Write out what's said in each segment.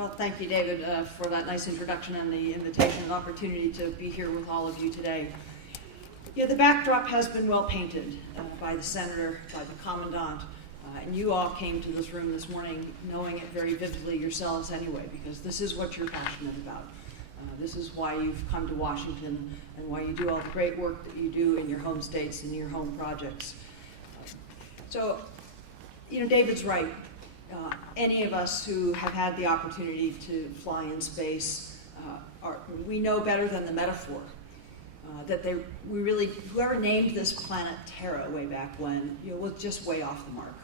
Well, thank you, David, for that nice introduction and the invitation and opportunity to be here with all of you today. Yeah, the backdrop has been well painted by the senator, by the commandant, and you all came to this room this morning knowing it very vividly yourselves anyway, because this is what you're passionate about. This is why you've come to Washington and why you do all the great work that you do in your home states and your home projects. So, David's right. Any of us who have had the opportunity to fly in space, we know better than the metaphor that whoever named this planet Terra way back when, was just way off the mark.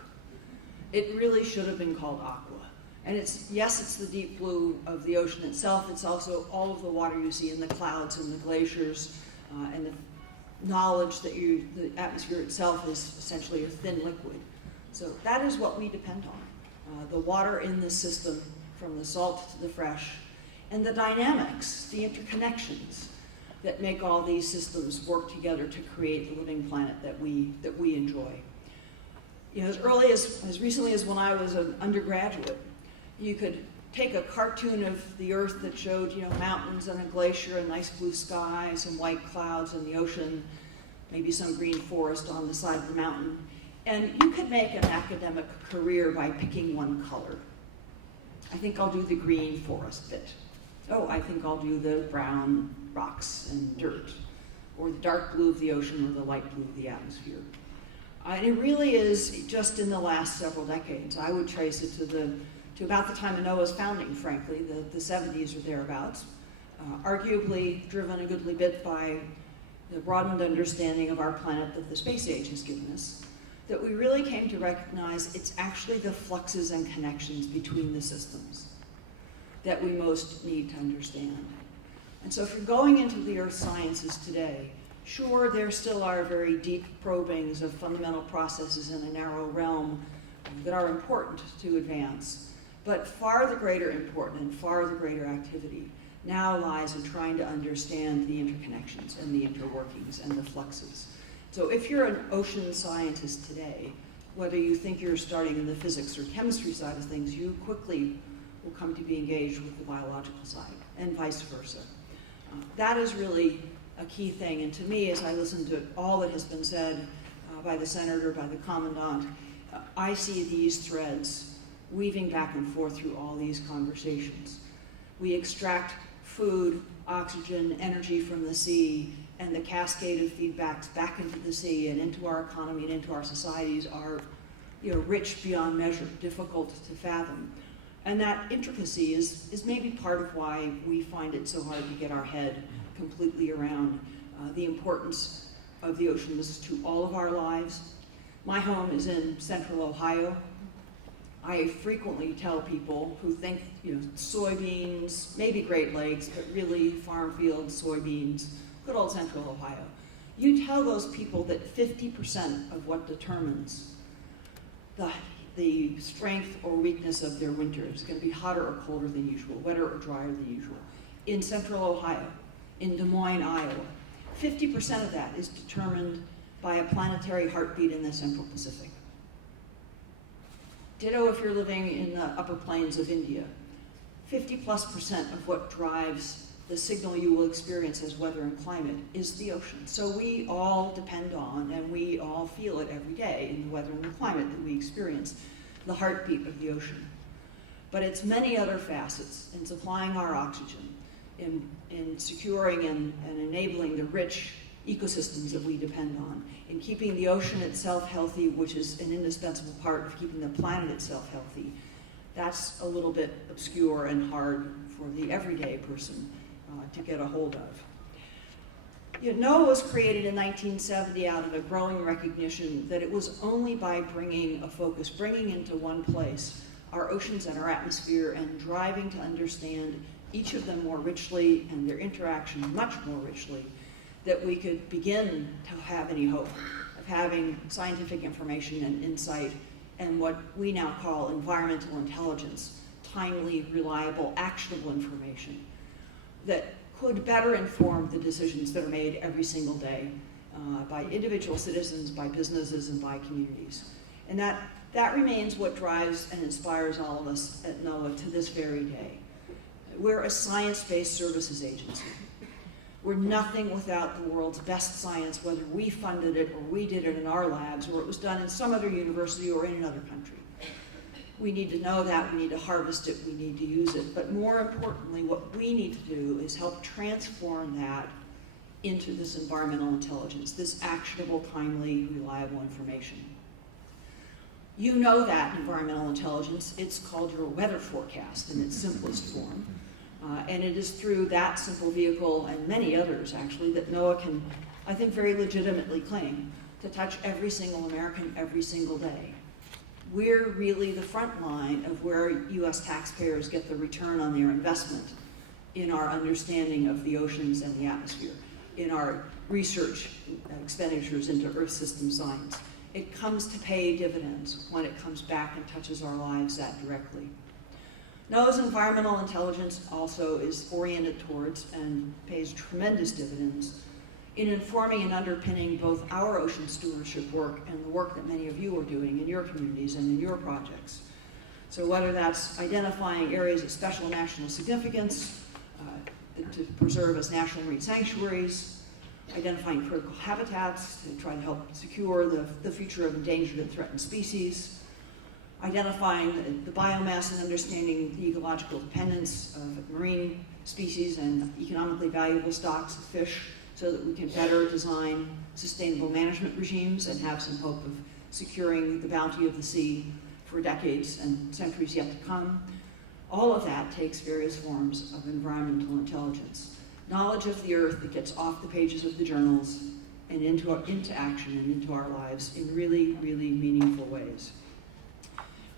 It really should have been called Aqua. And it's the deep blue of the ocean itself. It's also all of the water you see in the clouds and the glaciers, and the knowledge that the atmosphere itself is essentially a thin liquid. So that is what we depend on. The water in this system, from the salt to the fresh, and the dynamics, the interconnections that make all these systems work together to create the living planet that we enjoy. As recently as when I was an undergraduate, you could take a cartoon of the Earth that showed, mountains and a glacier, a nice blue sky, some white clouds in the ocean, maybe some green forest on the side of the mountain. And you could make an academic career by picking one color. I think I'll do the green forest bit. Oh, I think I'll do the brown rocks and dirt, or the dark blue of the ocean, or the light blue of the atmosphere. And it really is just in the last several decades. I would trace it to about the time of NOAA's founding, frankly, the 70s or thereabouts, arguably driven a goodly bit by the broadened understanding of our planet that the space age has given us, that we really came to recognize it's actually the fluxes and connections between the systems that we most need to understand. And so if you're going into the earth sciences today, sure, there still are very deep probings of fundamental processes in a narrow realm that are important to advance, but far the greater importance and far the greater activity now lies in trying to understand the interconnections and the interworkings and the fluxes. So if you're an ocean scientist today, whether you think you're starting in the physics or chemistry side of things, you quickly will come to be engaged with the biological side, and vice versa. That is really a key thing, and to me, as I listen to all that has been said by the senator, by the commandant, I see these threads weaving back and forth through all these conversations. We extract food, oxygen, energy from the sea, and the cascade of feedbacks back into the sea and into our economy and into our societies are rich beyond measure, difficult to fathom. And that intricacy is maybe part of why we find it so hard to get our head completely around the importance of the oceans to all of our lives. My home is in central Ohio. I frequently tell people who think soybeans, maybe Great Lakes, but really farm field soybeans, good old central Ohio. You tell those people that 50% of what determines the strength or weakness of their winter is going to be hotter or colder than usual, wetter or drier than usual. In central Ohio, in Des Moines, Iowa, 50% of that is determined by a planetary heartbeat in the Central Pacific. Ditto if you're living in the upper plains of India. 50+% of what drives the signal you will experience as weather and climate is the ocean. So we all depend on, and we all feel it every day in the weather and the climate that we experience, the heartbeat of the ocean. But it's many other facets in supplying our oxygen, in securing and enabling the rich ecosystems that we depend on, in keeping the ocean itself healthy, which is an indispensable part of keeping the planet itself healthy. That's a little bit obscure and hard for the everyday person to get a hold of. NOAA was created in 1970 out of a growing recognition that it was only by bringing a focus, bringing into one place our oceans and our atmosphere and driving to understand each of them more richly and their interaction much more richly, that we could begin to have any hope of having scientific information and insight and what we now call environmental intelligence, timely, reliable, actionable information that could better inform the decisions that are made every single day by individual citizens, by businesses, and by communities. And that remains what drives and inspires all of us at NOAA to this very day. We're a science-based services agency. We're nothing without the world's best science, whether we funded it or we did it in our labs or it was done in some other university or in another country. We need to know that, we need to harvest it, we need to use it. But more importantly, what we need to do is help transform that into this environmental intelligence, this actionable, timely, reliable information. You know that environmental intelligence, it's called your weather forecast in its simplest form. And it is through that simple vehicle and many others actually that NOAA can, I think, very legitimately claim to touch every single American every single day. We're really the front line of where US taxpayers get the return on their investment in our understanding of the oceans and the atmosphere, in our research expenditures into Earth system science. It comes to pay dividends when it comes back and touches our lives that directly. NOAA's environmental intelligence also is oriented towards and pays tremendous dividends in informing and underpinning both our ocean stewardship work and the work that many of you are doing in your communities and in your projects. So whether that's identifying areas of special national significance to preserve as national marine sanctuaries, identifying critical habitats to try to help secure the future of endangered and threatened species, identifying the biomass and understanding the ecological dependence of marine species and economically valuable stocks of fish so that we can better design sustainable management regimes and have some hope of securing the bounty of the sea for decades and centuries yet to come. All of that takes various forms of environmental intelligence. Knowledge of the Earth that gets off the pages of the journals and into action and into our lives in really, really meaningful ways.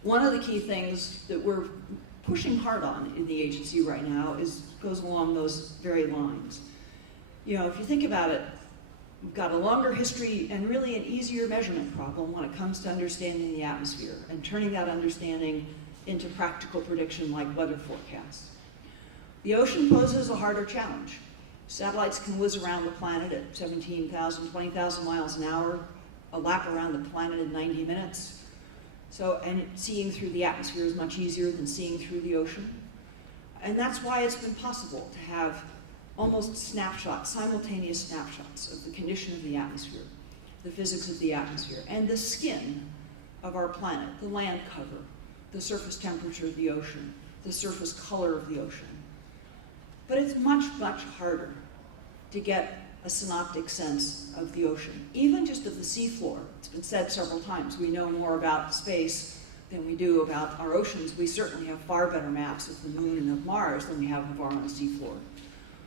One of the key things that we're pushing hard on in the agency right now goes along those very lines. You know, if you think about it, we've got a longer history and really an easier measurement problem when it comes to understanding the atmosphere and turning that understanding into practical prediction like weather forecasts. The ocean poses a harder challenge. Satellites can whiz around the planet at 17,000, 20,000 miles an hour, a lap around the planet in 90 minutes. And seeing through the atmosphere is much easier than seeing through the ocean. And that's why it's been possible to have almost simultaneous snapshots of the condition of the atmosphere, the physics of the atmosphere, and the skin of our planet, the land cover, the surface temperature of the ocean, the surface color of the ocean. But it's much, much harder to get a synoptic sense of the ocean, even just of the seafloor. It's been said several times, we know more about space than we do about our oceans. We certainly have far better maps of the moon and of Mars than we have of our own seafloor.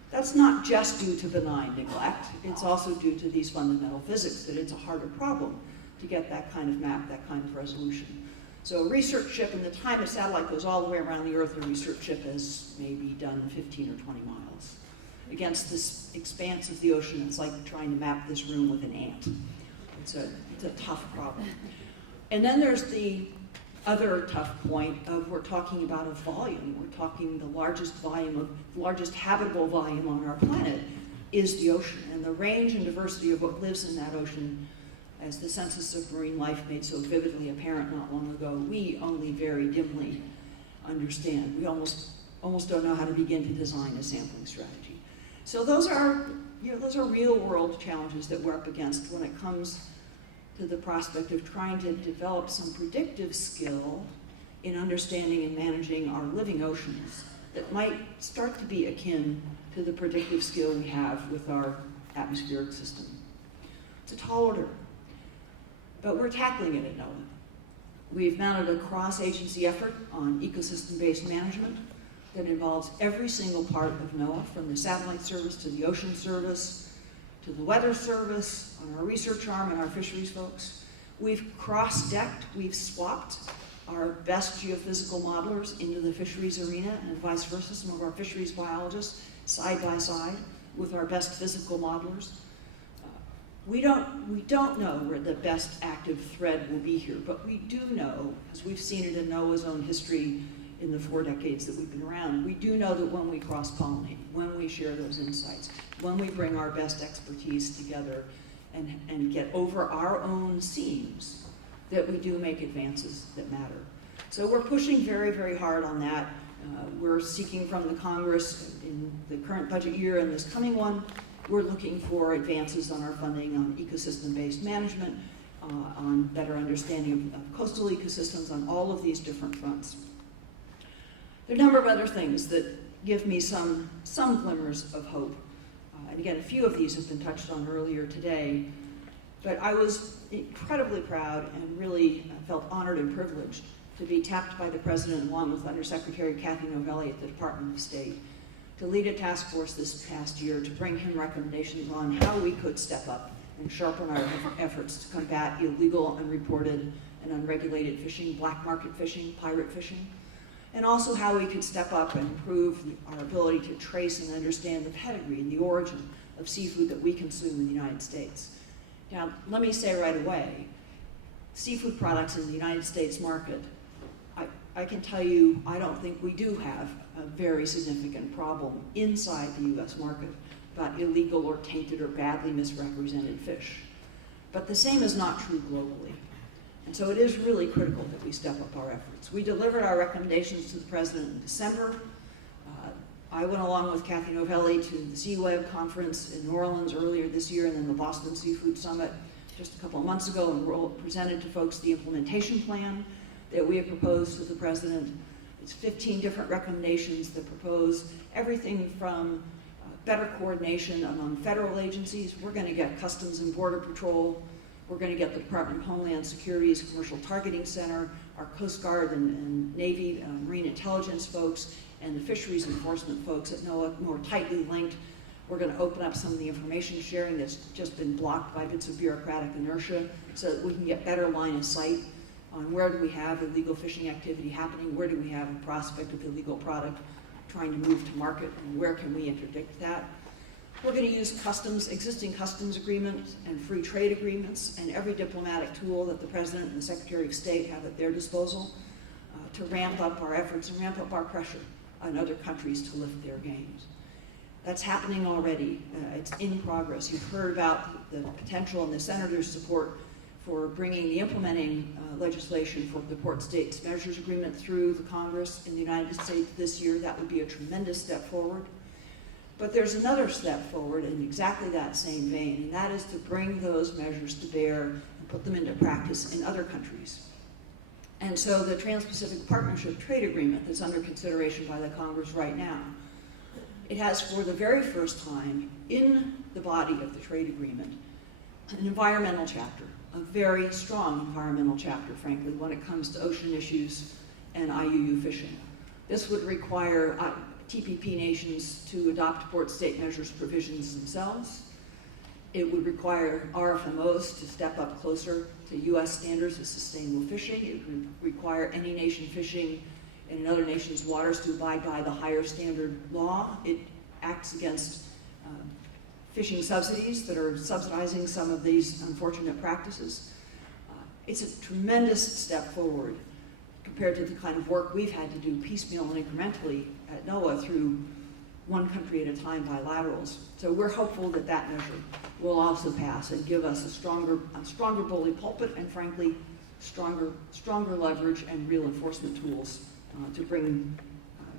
That's not just due to benign neglect, it's also due to these fundamental physics, that it's a harder problem to get that kind of map, that kind of resolution. So a research ship, in the time a satellite goes all the way around the Earth, a research ship has maybe done 15 or 20 miles. Against this expanse of the ocean, it's like trying to map this room with an ant. It's a tough problem. And then there's the other tough point of we're talking about a volume. We're talking the largest habitable volume on our planet is the ocean. And the range and diversity of what lives in that ocean, as the Census of Marine Life made so vividly apparent not long ago, we only very dimly understand. We almost don't know how to begin to design a sampling strategy. So those are real world challenges that we're up against when it comes to the prospect of trying to develop some predictive skill in understanding and managing our living oceans that might start to be akin to the predictive skill we have with our atmospheric system. It's a tall order, but we're tackling it at NOAA. We've mounted a cross-agency effort on ecosystem-based management that involves every single part of NOAA, from the satellite service to the ocean service, to the weather service, on our research arm and our fisheries folks. We've cross-decked, we've swapped our best geophysical modelers into the fisheries arena and vice versa, some of our fisheries biologists side by side with our best physical modelers. We don't know where the best active thread will be here, but we do know, because we've seen it in NOAA's own history in the 4 decades that we've been around, we do know that when we cross-pollinate, when we share those insights, when we bring our best expertise together and get over our own seams, that we do make advances that matter. So we're pushing very, very hard on that. We're seeking from the Congress in the current budget year and this coming one, we're looking for advances on our funding on ecosystem-based management, on better understanding of coastal ecosystems, on all of these different fronts. There are a number of other things that give me some glimmers of hope. And again, a few of these have been touched on earlier today, but I was incredibly proud and really felt honored and privileged to be tapped by the President along with Undersecretary Kathy Novelli at the Department of State to lead a task force this past year to bring him recommendations on how we could step up and sharpen our efforts to combat illegal, unreported, and unregulated fishing, black market fishing, pirate fishing, and also how we could step up and improve our ability to trace and understand the pedigree and the origin of seafood that we consume in the United States. Now, let me say right away, seafood products in the United States market, I can tell you, I don't think we do have a very significant problem inside the US market about illegal or tainted or badly misrepresented fish. But the same is not true globally. And so it is really critical that we step up our efforts. We delivered our recommendations to the President in December. I went along with Kathy Novelli to the CWEB conference in New Orleans earlier this year and then the Boston Seafood Summit just a couple of months ago, and presented to folks the implementation plan that we have proposed to the President. It's 15 different recommendations that propose everything from better coordination among federal agencies. We're going to get Customs and Border Patrol. We're going to get the Department of Homeland Security's Commercial Targeting Center, our Coast Guard and Navy Marine Intelligence folks, and the fisheries enforcement folks at NOAA more tightly linked. We're going to open up some of the information sharing that's just been blocked by bits of bureaucratic inertia so that we can get better line of sight on where do we have illegal fishing activity happening, where do we have a prospect of illegal product trying to move to market, and where can we interdict that. We're going to use existing customs agreements and free trade agreements and every diplomatic tool that the President and the Secretary of State have at their disposal to ramp up our efforts and ramp up our pressure on other countries to lift their games. That's happening already. It's in progress. You've heard about the potential and the Senator's support for bringing the implementing legislation for the Port States Measures Agreement through the Congress in the United States this year. That would be a tremendous step forward. But there's another step forward in exactly that same vein, and that is to bring those measures to bear and put them into practice in other countries. And so the Trans-Pacific Partnership Trade Agreement that's under consideration by the Congress right now, it has for the very first time in the body of the trade agreement an environmental chapter, a very strong environmental chapter, frankly, when it comes to ocean issues and IUU fishing. This would require TPP nations to adopt port state measures provisions themselves. It would require RFMOs to step up closer to US standards of sustainable fishing. It would require any nation fishing in another nation's waters to abide by the higher standard law. It acts against fishing subsidies that are subsidizing some of these unfortunate practices. It's a tremendous step forward compared to the kind of work we've had to do piecemeal and incrementally at NOAA through one country at a time bilaterals. So we're hopeful that that measure will also pass and give us a stronger bully pulpit and frankly, stronger leverage and real enforcement tools to bring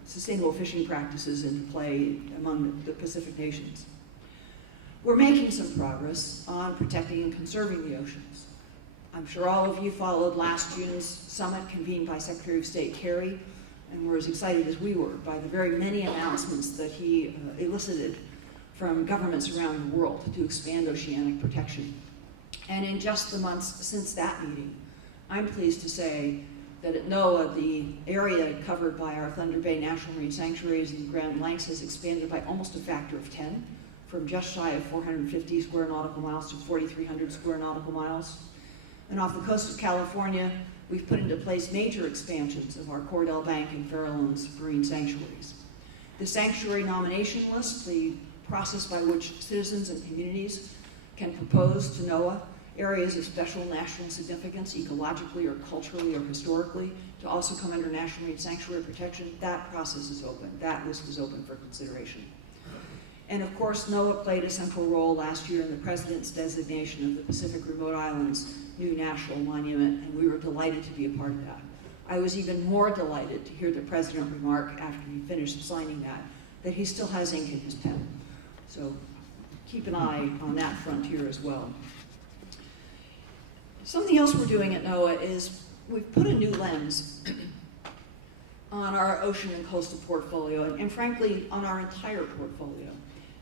sustainable fishing practices into play among the Pacific nations. We're making some progress on protecting and conserving the oceans. I'm sure all of you followed last June's summit convened by Secretary of State Kerry and were as excited as we were by the very many announcements that he elicited from governments around the world to expand oceanic protection. And in just the months since that meeting, I'm pleased to say that at NOAA, the area covered by our Thunder Bay National Marine Sanctuaries and Grand Lakes has expanded by almost a factor of 10, from just shy of 450 square nautical miles to 4,300 square nautical miles. And off the coast of California, we've put into place major expansions of our Cordell Bank and Farallones marine sanctuaries. The sanctuary nomination list, the process by which citizens and communities can propose to NOAA areas of special national significance, ecologically or culturally or historically, to also come under national marine sanctuary protection, that process is open. That list is open for consideration. And of course, NOAA played a central role last year in the President's designation of the Pacific Remote Islands new national monument, and we were delighted to be a part of that. I was even more delighted to hear the president remark after he finished signing that he still has ink in his pen. So keep an eye on that frontier as well. Something else we're doing at NOAA is we've put a new lens on our ocean and coastal portfolio, and frankly, on our entire portfolio.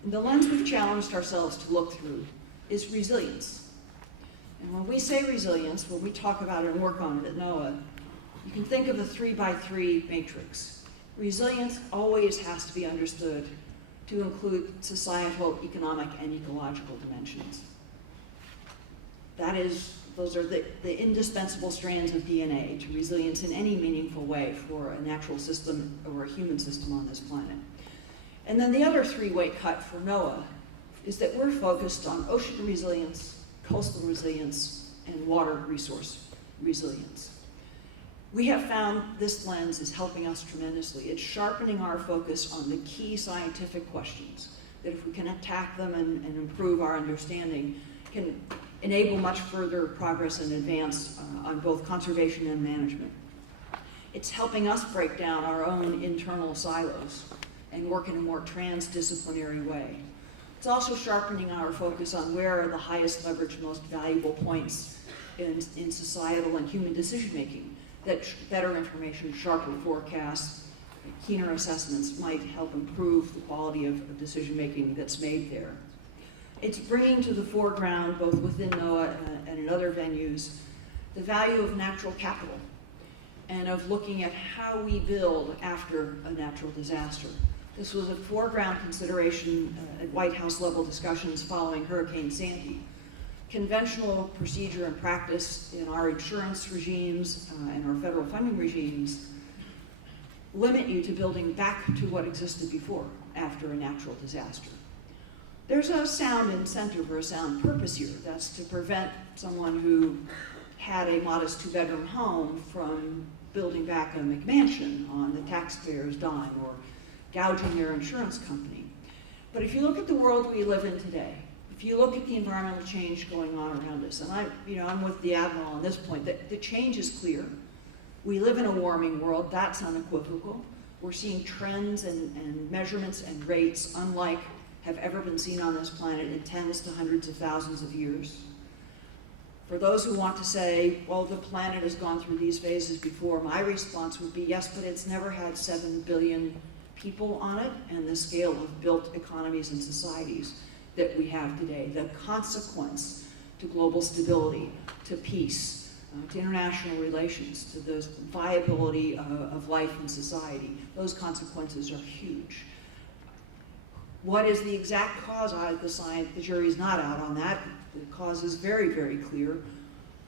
And the lens we've challenged ourselves to look through is resilience. And when we say resilience, when we talk about it and work on it at NOAA, you can think of a 3x3 matrix. Resilience always has to be understood to include societal, economic, and ecological dimensions. Those are the indispensable strands of DNA to resilience in any meaningful way for a natural system or a human system on this planet. And then the other three-way cut for NOAA is that we're focused on ocean resilience, coastal resilience, and water resource resilience. We have found this lens is helping us tremendously. It's sharpening our focus on the key scientific questions that if we can attack them and improve our understanding, can enable much further progress and advance on both conservation and management. It's helping us break down our own internal silos and work in a more transdisciplinary way. It's also sharpening our focus on where are the highest leverage, most valuable points in societal and human decision-making, that better information, sharper forecasts, keener assessments might help improve the quality of decision-making that's made there. It's bringing to the foreground, both within NOAA and in other venues, the value of natural capital and of looking at how we build after a natural disaster. This was a foreground consideration at White House level discussions following Hurricane Sandy. Conventional procedure and practice in our insurance regimes and our federal funding regimes limit you to building back to what existed before after a natural disaster. There's a sound incentive or a sound purpose here. That's to prevent someone who had a modest two-bedroom home from building back a McMansion on the taxpayer's dime or gouging their insurance company. But if you look at the world we live in today, if you look at the environmental change going on around us, and I'm with the Admiral on this point, that the change is clear. We live in a warming world, that's unequivocal. We're seeing trends and measurements and rates unlike have ever been seen on this planet in tens to hundreds of thousands of years. For those who want to say, well, the planet has gone through these phases before, my response would be yes, but it's never had 7 billion people on it and the scale of built economies and societies that we have today. The consequence to global stability, to peace, to international relations, to the viability of life in society, those consequences are huge. What is the exact cause out of the science? The jury's not out on that. The cause is very, very clear.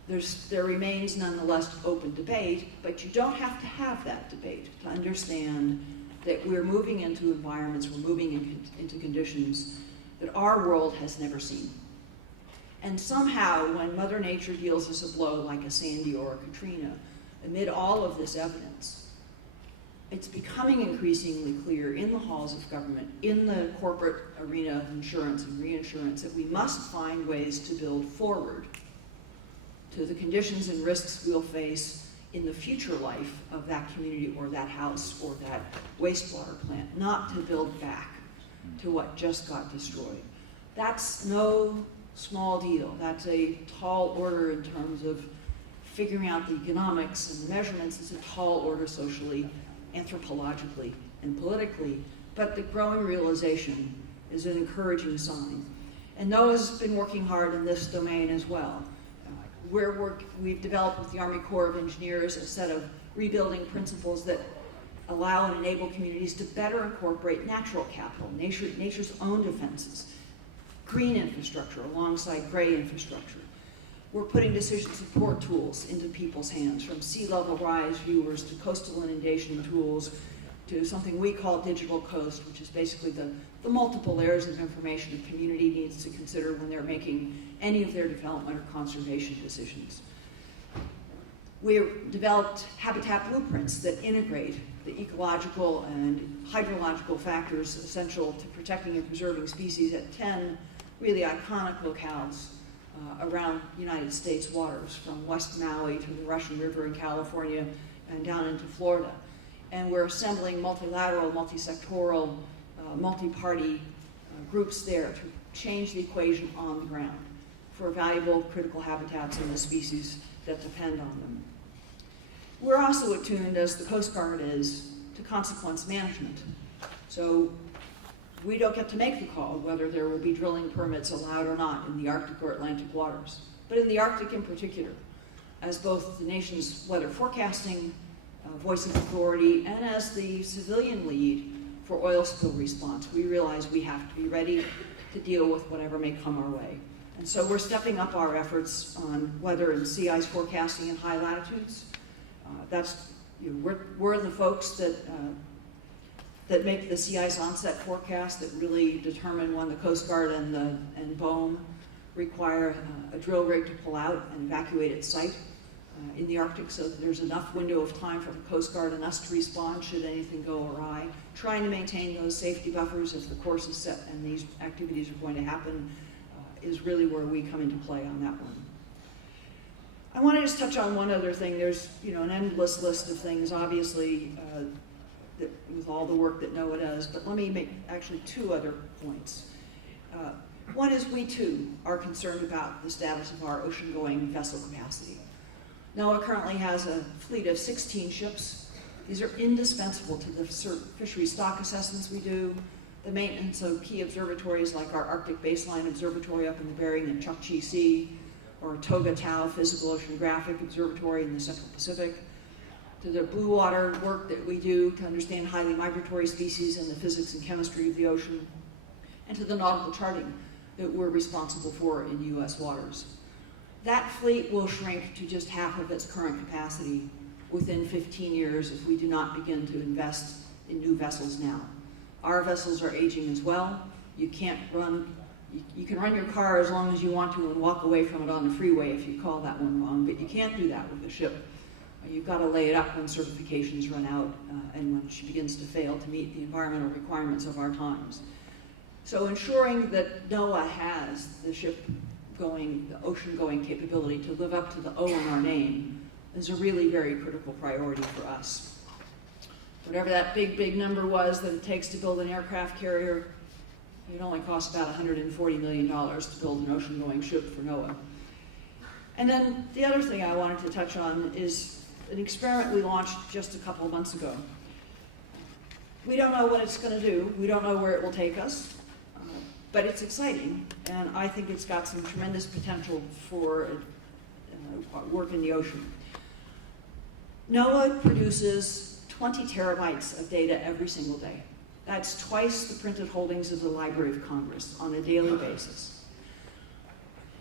There remains nonetheless open debate, but you don't have to have that debate to understand that we're moving into environments, we're moving into conditions that our world has never seen. And somehow, when Mother Nature deals us a blow like a Sandy or a Katrina, amid all of this evidence, it's becoming increasingly clear in the halls of government, in the corporate arena of insurance and reinsurance, that we must find ways to build forward to the conditions and risks we'll face in the future life of that community or that house or that wastewater plant, not to build back to what just got destroyed. That's no small deal. That's a tall order in terms of figuring out the economics and the measurements. It's a tall order socially, anthropologically, and politically, but the growing realization is an encouraging sign. And NOAA's been working hard in this domain as well. We've developed with the Army Corps of Engineers a set of rebuilding principles that allow and enable communities to better incorporate natural capital, nature's own defenses, green infrastructure alongside gray infrastructure. We're putting decision support tools into people's hands, from sea level rise viewers to coastal inundation tools to something we call Digital Coast, which is basically the multiple layers of information a community needs to consider when they're making any of their development or conservation decisions. We've developed habitat blueprints that integrate the ecological and hydrological factors essential to protecting and preserving species at 10 really iconic locales around United States waters, from West Maui to the Russian River in California, and down into Florida. And we're assembling multilateral, multi-sectoral, multi-party groups there to change the equation on the ground for valuable critical habitats and the species that depend on them. We're also attuned, as the Coast Guard is, to consequence management. So we don't get to make the call whether there will be drilling permits allowed or not in the Arctic or Atlantic waters. But in the Arctic in particular, as both the nation's weather forecasting voice of authority and as the civilian lead for oil spill response, we realize we have to be ready to deal with whatever may come our way. And so we're stepping up our efforts on weather and sea ice forecasting in high latitudes. We're the folks that make the sea ice onset forecast that really determine when the Coast Guard and BOEM require a drill rig to pull out and evacuate its site in the Arctic, so that there's enough window of time for the Coast Guard and us to respond should anything go awry. Trying to maintain those safety buffers if the course is set and these activities are going to happen is really where we come into play on that one. I want to just touch on one other thing. There's an endless list of things, obviously, with all the work that NOAA does, but let me make actually two other points. One is we too are concerned about the status of our ocean-going vessel capacity. NOAA currently has a fleet of 16 ships. These are indispensable to the fishery stock assessments we do, the maintenance of key observatories like our Arctic Baseline Observatory up in the Bering and Chukchi Sea, or Toga Tau Physical Oceanographic Observatory in the Central Pacific, to the blue water work that we do to understand highly migratory species and the physics and chemistry of the ocean, and to the nautical charting that we're responsible for in U.S. waters. That fleet will shrink to just half of its current capacity within 15 years if we do not begin to invest in new vessels now. Our vessels are aging as well. You can run your car as long as you want to and walk away from it on the freeway if you call that one wrong, but you can't do that with a ship. You've got to lay it up when certifications run out and when she begins to fail to meet the environmental requirements of our times. So ensuring that NOAA has the ocean-going capability to live up to the O in our name is a really very critical priority for us. Whatever that big number was that it takes to build an aircraft carrier, it only costs about $140 million to build an ocean-going ship for NOAA. And then the other thing I wanted to touch on is an experiment we launched just a couple of months ago. We don't know what it's going to do. We don't know where it will take us, but it's exciting, and I think it's got some tremendous potential for work in the ocean. NOAA produces 20 terabytes of data every single day. That's twice the printed holdings of the Library of Congress on a daily basis.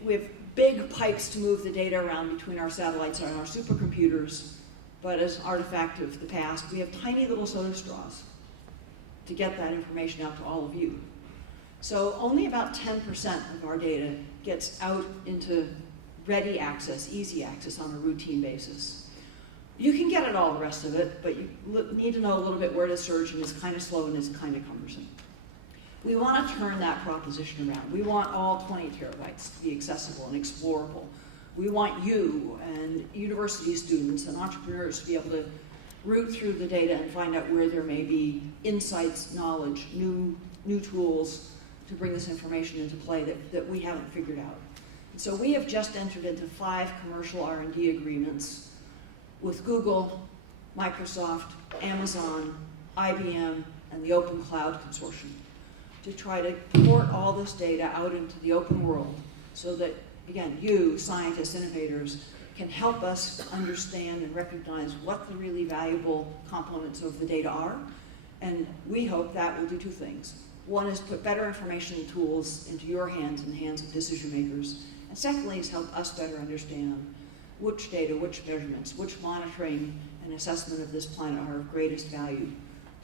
We have big pipes to move the data around between our satellites and our supercomputers, but as an artifact of the past, we have tiny little soda straws to get that information out to all of you. So only about 10% of our data gets out into ready access, easy access on a routine basis. You can get at all the rest of it, but you need to know a little bit where to search, and it's kind of slow and it's kind of cumbersome. We want to turn that proposition around. We want all 20 terabytes to be accessible and explorable. We want you and university students and entrepreneurs to be able to root through the data and find out where there may be insights, knowledge, new tools to bring this information into play that we haven't figured out. So we have just entered into 5 commercial R&D agreements with Google, Microsoft, Amazon, IBM, and the Open Cloud Consortium to try to port all this data out into the open world so that, again, you, scientists, innovators, can help us understand and recognize what the really valuable components of the data are. And we hope that will do 2 things. One is put better information tools into your hands and the hands of decision makers. And secondly is help us better understand which data, which measurements, which monitoring and assessment of this planet are of greatest value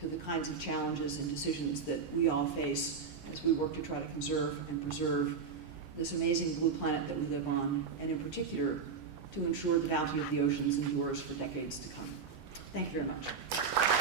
to the kinds of challenges and decisions that we all face as we work to try to conserve and preserve this amazing blue planet that we live on, and in particular, to ensure the bounty of the oceans endures for decades to come. Thank you very much.